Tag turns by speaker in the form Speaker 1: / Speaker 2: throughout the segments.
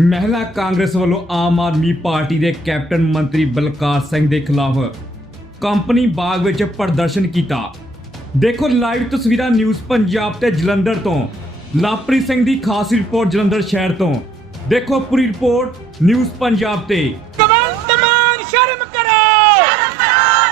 Speaker 1: ਮਹਿਲਾ ਕਾਂਗਰਸ ਵੱਲੋਂ ਆਮ ਆਦਮੀ ਪਾਰਟੀ ਦੇ ਕੈਪਟਨ ਮੰਤਰੀ ਬਲਕਾਰ ਸਿੰਘ ਦੇ ਖਿਲਾਫ ਕੰਪਨੀ ਬਾਗ ਵਿੱਚ ਪ੍ਰਦਰਸ਼ਨ ਕੀਤਾ। ਦੇਖੋ ਲਾਈਵ ਤਸਵੀਰਾਂ ਨਿਊਜ਼ ਪੰਜਾਬ ਤੇ ਜਲੰਧਰ ਤੋਂ। ਲਾਪਰੀ ਸਿੰਘ ਦੀ ਖਾਸ ਰਿਪੋਰਟ ਜਲੰਧਰ ਸ਼ਹਿਰ ਤੋਂ। ਦੇਖੋ ਪੂਰੀ ਰਿਪੋਰਟ ਨਿਊਜ਼ ਪੰਜਾਬ ਤੇ।
Speaker 2: ਭਗਵੰਤ ਮਾਨ ਸ਼ਰਮ ਕਰੋ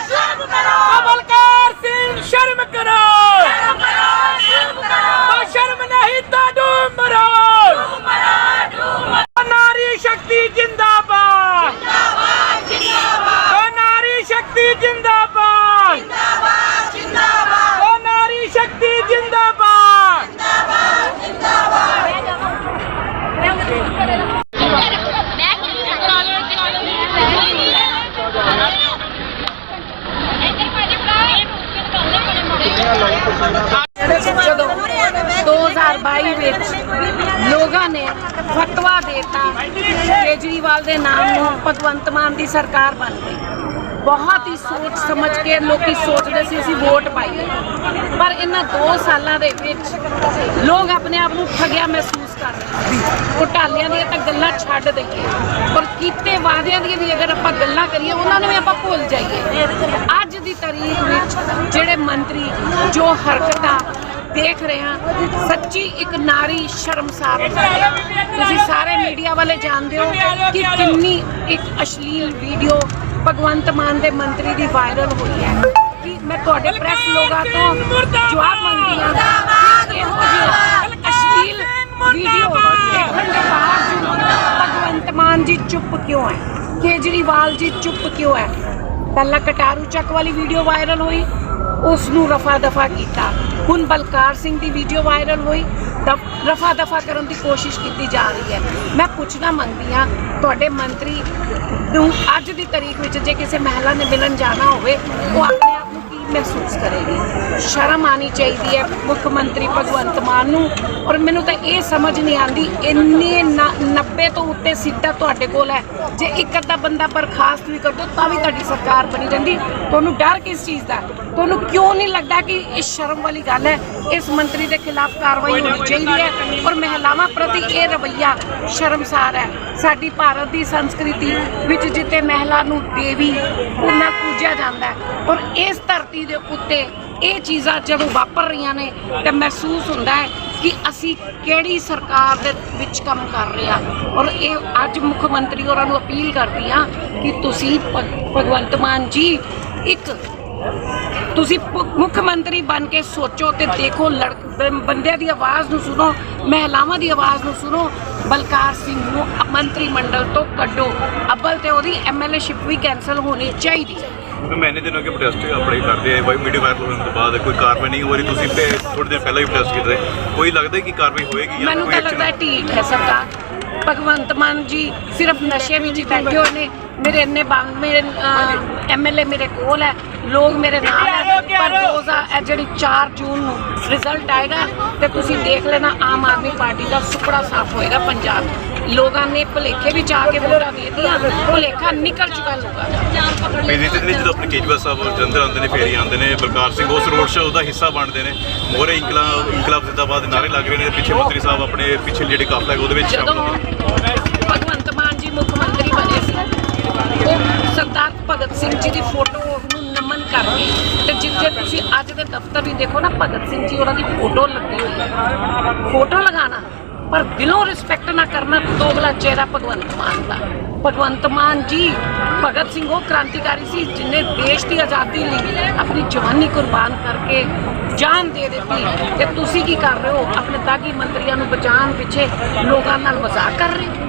Speaker 2: ਸ਼ਰਮ ਕਰੋ ਕਮਲਕਾਰ ਸਿੰਘ ਸ਼ਰਮ ਕਰੋ ਸ਼ਰਮ ਕਰੋ ਸ਼ਰਮ ਕਰੋ ਸ਼ਰਮ ਨਹੀਂ ਤਾਂ ਡੂਬ ਮਰੋ ਡੂਬ ਮਰੋ ਡੂਬ ਨਾਰੀ ਸ਼ਕਤੀ ਜਿੰਦਾਬਾਦ ਜਿੰਦਾਬਾਦ ਜਿੰਦਾਬਾਦ ਨਾਰੀ ਸ਼ਕਤੀ ਜਿੰਦਾਬਾਦ ਜਿੰਦਾਬਾਦ ਜਿੰਦਾਬਾਦ ਨਾਰੀ ਸ਼ਕਤੀ ਜਿੰਦਾਬਾਦ
Speaker 3: ਜਦੋਂ 2022 ਵਿੱਚ ਲੋਕਾਂ ਨੇ ਫਤਵਾ ਦਿੱਤਾ ਕੇਜਰੀਵਾਲ ਦੇ ਨਾਮ ਨੂੰ ਭਗਵੰਤ ਮਾਨ ਦੀ ਸਰਕਾਰ ਬਣ ਗਈ ਬਹੁਤ ਹੀ ਸੋਚ ਸਮਝ ਕੇ ਲੋਕੀ ਸੋਚਦੇ ਸੀ, ਅਸੀਂ ਵੋਟ ਪਾਈਏ ਪਰ ਇਹਨਾਂ 2 ਸਾਲਾਂ ਦੇ ਵਿੱਚ ਲੋਕ ਆਪਣੇ ਆਪ ਨੂੰ ਠੱਗਿਆ ਮਹਿਸੂਸ ਕਰ ਰਹੇ ਸੀ। ਘੁਟਾਲਿਆਂ ਦੀਆਂ ਤਾਂ ਗੱਲਾਂ ਛੱਡ ਦਈਏ। ਪਰ ਕੀਤੇ ਵਾਅਦਿਆਂ ਦੀਆਂ ਵੀ ਅਗਰ ਆਪਾਂ ਗੱਲਾਂ ਕਰੀਏ, ਉਹਨਾਂ ਨੂੰ ਵੀ ਆਪਾਂ ਭੁੱਲ ਜਾਈਏ। ਅੱਜ ਦੀ ਤਾਰੀਖ ਵਿੱਚ ਜਿਹੜੇ ਮੰਤਰੀ ਜੋ ਹਰਕਤਾਂ ਦੇਖ ਰਹੇ ਹਾਂ ਸੱਚੀ ਇੱਕ ਨਾਰੀ ਸ਼ਰਮਸਾਰ ਤੁਸੀਂ ਸਾਰੇ ਮੀਡੀਆ ਵਾਲੇ ਜਾਣਦੇ ਹੋ ਕਿ ਕਿੰਨੀ ਇੱਕ ਅਸ਼ਲੀਲ ਵੀਡੀਓ ਭਗਵੰਤ ਮਾਨ ਦੇ ਮੰਤਰੀ ਦੀ ਵਾਇਰਲ ਹੋਈ ਹੈ। ਕਿ ਮੈਂ ਤੁਹਾਡੇ ਪ੍ਰੈਸ ਲੋਕਾਂ ਤੋਂ ਜਵਾਬ ਮੰਗਦੀ ਹਾਂ ਕਿ ਇਹੋ ਜਿਹੀ ਅਸ਼ਲੀਲ ਵੀਡੀਓ ਦੇਖਣ ਦੇ ਬਾਵਜੂਦ ਭਗਵੰਤ ਮਾਨ ਜੀ ਚੁੱਪ ਕਿਉਂ ਹੈ? ਕੇਜਰੀਵਾਲ ਜੀ ਚੁੱਪ ਕਿਉਂ ਹੈ? ਪਹਿਲਾਂ ਕਟਾਰੂ ਚੱਕ ਵਾਲੀ ਵੀਡੀਓ ਵਾਇਰਲ ਹੋਈ ਉਸ ਨੂੰ ਰਫਾ ਦਫਾ ਕੀਤਾ। ਹੁਣ ਬਲਕਾਰ ਸਿੰਘ ਦੀ ਵੀਡੀਓ ਵਾਇਰਲ ਹੋਈ ਰਫਾ ਦਫਾ ਕਰਨ ਦੀ ਕੋਸ਼ਿਸ਼ ਕੀਤੀ ਜਾ ਰਹੀ ਹੈ। ਮੈਂ ਪੁੱਛਣਾ ਮੰਗਦੀ ਹਾਂ, ਤੁਹਾਡੇ ਮੰਤਰੀ ਨੂੰ ਅੱਜ ਦੀ ਤਾਰੀਖ ਵਿੱਚ ਜੇ ਕਿਸੇ ਮਹਿਲਾ ਨੇ ਮਿਲਣ ਜਾਣਾ ਹੋਵੇ, ਉਹ ਆਪਣੇ ਆਪ ਮਹਿਸੂਸ ਕਰੇਗੀ। ਸ਼ਰਮ ਆਣੀ ਚਾਹੀਦੀ ਹੈ ਮੁੱਖ ਮੰਤਰੀ ਭਗਵੰਤ ਮਾਨ ਨੂੰ ਔਰ ਮੈਨੂੰ ਤਾਂ ਇਹ ਸਮਝ ਨਹੀਂ ਆਉਂਦੀ ਇੰਨੇ ਨ- 90 ਤੋਂ ਉੱਤੇ ਸੀਟਾਂ ਤੁਹਾਡੇ ਕੋਲ ਹੈ। ਜੇ ਇੱਕ ਅੱਧਾ ਬੰਦਾ ਬਰਖਾਸਤ ਵੀ ਕਰ ਦੋ ਤਾਂ ਵੀ ਤੁਹਾਡੀ ਸਰਕਾਰ ਬਣੀ ਰਹਿੰਦੀ। ਤੁਹਾਨੂੰ ਡਰ ਕਿਸ ਚੀਜ਼ ਦਾ? ਤੁਹਾਨੂੰ ਕਿਉਂ ਨਹੀਂ ਲੱਗਦਾ ਕਿ ਇਹ ਸ਼ਰਮ ਵਾਲੀ ਗੱਲ ਹੈ? ਇਸ ਮੰਤਰੀ ਦੇ ਖਿਲਾਫ ਕਾਰਵਾਈ ਹੋਣੀ ਚਾਹੀਦੀ ਹੈ ਔਰ ਮਹਿਲਾਵਾਂ ਪ੍ਰਤੀ ਇਹ ਰਵੱਈਆ ਸ਼ਰਮਸਾਰ ਹੈ। ਸਾਡੀ ਭਾਰਤ ਦੀ ਸੰਸਕ੍ਰਿਤੀ ਵਿੱਚ ਜਿੱਤੇ ਮਹਿਲਾ ਨੂੰ ਦੇਵੀ ਉਹਨਾਂ ਪੂਜਿਆ ਜਾਂਦਾ ਹੈ। ਔਰ ਇਸ ਧਰਤੀ ਦੇ ਉੱਤੇ ਇਹ ਚੀਜ਼ਾਂ ਜਦੋਂ ਵਾਪਰ ਰਹੀਆਂ ਨੇ ਤੇ ਮਹਿਸੂਸ ਹੁੰਦਾ ਹੈ ਕਿ ਅਸੀਂ ਕਿਹੜੀ ਸਰਕਾਰ ਦੇ ਵਿੱਚ ਕੰਮ ਕਰ ਰਹੇ ਹਾਂ। ਔਰ ਇਹ ਅੱਜ ਮੁੱਖ ਮੰਤਰੀ ਹੋਰਾਂ ਨੂੰ ਅਪੀਲ ਕਰਦੀ ਹਾਂ ਕਿ ਤੁਸੀਂ ਭਗਵੰਤ ਮਾਨ ਜੀ, ਇੱਕ ਤੁਸੀਂ ਮੁੱਖ ਮੰਤਰੀ ਬਣ ਕੇ ਸੋਚੋ ਤੇ ਦੇਖੋ ਲੜ- ਬੰਦਿਆਂ ਦੀ ਆਵਾਜ਼ ਨੂੰ ਸੁਣੋ, ਮਹਿਲਾਵਾਂ ਦੀ ਆਵਾਜ਼ ਨੂੰ ਸੁਣੋ। ਬਲਕਾਰ ਸਿੰਘ ਨੂੰ ਮੰਤਰੀ ਮੰਡਲ ਤੋਂ ਕੱਢੋ। ਅੱਬਲ ਤੇ ਉਹਦੀ ਐਮਐਲਏਸ਼ਿਪ ਵੀ ਕੈਨਸਲ ਹੋਣੀ ਚਾਹੀਦੀ ਹੈ।
Speaker 4: ਮੈਨੇ ਦਿਨੋਂ ਕੇ ਪ੍ਰੋਟੈਸਟ ਆਪਣੇ ਕਰਦੇ ਆ ਬਾਈ ਵੀਡੀਓ ਵਾਇਰਲ ਹੋਣ ਤੋਂ ਬਾਅਦ ਕੋਈ ਕਾਰਵਾਈ ਨਹੀਂ ਹੋ ਰਹੀ। ਤੁਸੀਂ ਤੇ ਥੋੜੇ ਦਿਨ ਪਹਿਲਾਂ ਵੀ ਪ੍ਰੋਟੈਸਟ ਕੀਤੇ ਕੋਈ ਲੱਗਦਾ ਕਿ ਕਾਰਵਾਈ ਹੋਏਗੀ ਜਾਂ
Speaker 3: ਮੈਨੂੰ
Speaker 4: ਕੋਈ
Speaker 3: ਤਾਂ ਲੱਗਦਾ ਹੈ ਢੀਠ ਹੈ ਸਰਕਾਰ। ਭਗਵੰਤ ਮਾਨ ਜੀ ਸਿਰਫ ਨਸ਼ੇ ਵਿੱਚ ਹੀ ਬੈਠੇ ਹੋਏ ਨੇ। ਮੇਰੇ ਇੰਨੇ ਬੰਗ ਮੇਰੇ ਐਮਐਲਏ ਮੇਰੇ ਕੋਲ ਹੈ। ਲੋਕ ਮੇਰੇ ਨਾਲ ਹੈ। ਪਰ ਦੋਜ਼ਾ ਇਹ ਜਿਹੜੀ 4 ਜੂਨ ਨੂੰ ਰਿਜ਼ਲਟ ਆਏਗਾ ਤੇ ਤੁਸੀਂ ਦੇਖ ਲੈਣਾ ਆਮ ਆਦਮੀ ਪਾਰਟੀ ਦਾ ਸੁਪੜਾ ਸਾਫ਼ ਹੋਏਗਾ ਪੰਜਾਬ 'ਚ। ਲੋਕਾਂ ਨੇ ਭੁਲੇਖੇ ਵਿੱਚ ਆ ਕੇ ਵੋਟਾਂ ਦੇ ਦਿੱਤੀਆਂ ਭੁਲੇਖਾ ਨਿਕਲ ਚੁੱਕਾ ਲੋਕਾਂ ਦਾ।
Speaker 4: ਮੇਰੀ ਤੇ ਜਦੋਂ ਆਪਣੇ ਕੇਜਰੀਵਾਲ ਸਾਹਿਬ ਜਲੰਧਰ ਆਉਂਦੇ ਨੇ ਫੇਰੀ ਆਉਂਦੇ ਨੇ ਬਲਕਾਰ ਸਿੰਘ ਉਸ ਰੋਡ ਸ਼ੋਅ ਦਾ ਹਿੱਸਾ ਬਣਦੇ ਨੇ। ਮੋਰੇ ਇਨਕਲਾਬ ਇਨਕਲਾਬ ਜ਼ਿੰਦਾਬਾਦ ਨਾਰੇ ਲੱਗ ਰਹੇ ਨੇ। ਪਿੱਛੇ ਮੰਤਰੀ ਸਾਹਿਬ ਆਪਣੇ ਪਿੱਛੇ ਜਿਹੜੇ ਕਾਫਲਾ ਹੈ ਉਹਦੇ ਵਿੱਚ ਸ਼ਾਮਲ
Speaker 3: ਭਗਵੰਤ ਮਾਨ ਜੀ ਮੁੱਖ ਮੰਤਰੀ ਬਣੇ ਸੀ ਸਰਦਾਰ ਭਗਤ ਸਿੰਘ ਜੀ ਦੀ ਫੋਟੋ ਨੂੰ ਨਮਨ ਕਰਕੇ ਤੇ ਜਿੱਥੇ ਤੁਸੀਂ ਅੱਜ ਦੇ ਦਫ਼ਤਰ ਵੀ ਦੇਖੋ ਨਾ ਭਗਤ ਸਿੰਘ ਜੀ ਉਹਨਾਂ ਦੀ ਫੋਟੋ ਲੱਗੀ ਹੋਈ ਹੈ। ਫੋਟੋ ਲਗਾਣਾ ਪਰ ਦਿਲੋਂ ਰਿਸਪੈਕਟ ਨਾ ਕਰਨਾ ਦੋਗਲਾ ਚਿਹਰਾ ਭਗਵੰਤ ਮਾਨ ਦਾ। ਭਗਵੰਤ ਮਾਨ ਜੀ, ਭਗਤ ਸਿੰਘ ਉਹ ਕ੍ਰਾਂਤੀਕਾਰੀ ਸੀ ਜਿਨੇ ਦੇਸ਼ ਦੀ ਆਜ਼ਾਦੀ ਲਈ ਆਪਣੀ ਜਵਾਨੀ ਕੁਰਬਾਨ ਕਰਕੇ ਜਾਨ ਦੇ ਦਿੱਤੀ। ਤੇ ਤੁਸੀਂ ਕੀ ਕਰ ਰਹੇ ਹੋ? ਆਪਣੇ ਦਾਗੀ ਮੰਤਰੀਆਂ ਨੂੰ ਬਚਾਉਣ ਪਿੱਛੇ ਲੋਕਾਂ ਨਾਲ ਮਜ਼ਾਕ ਕਰ ਰਹੇ ਹੋ?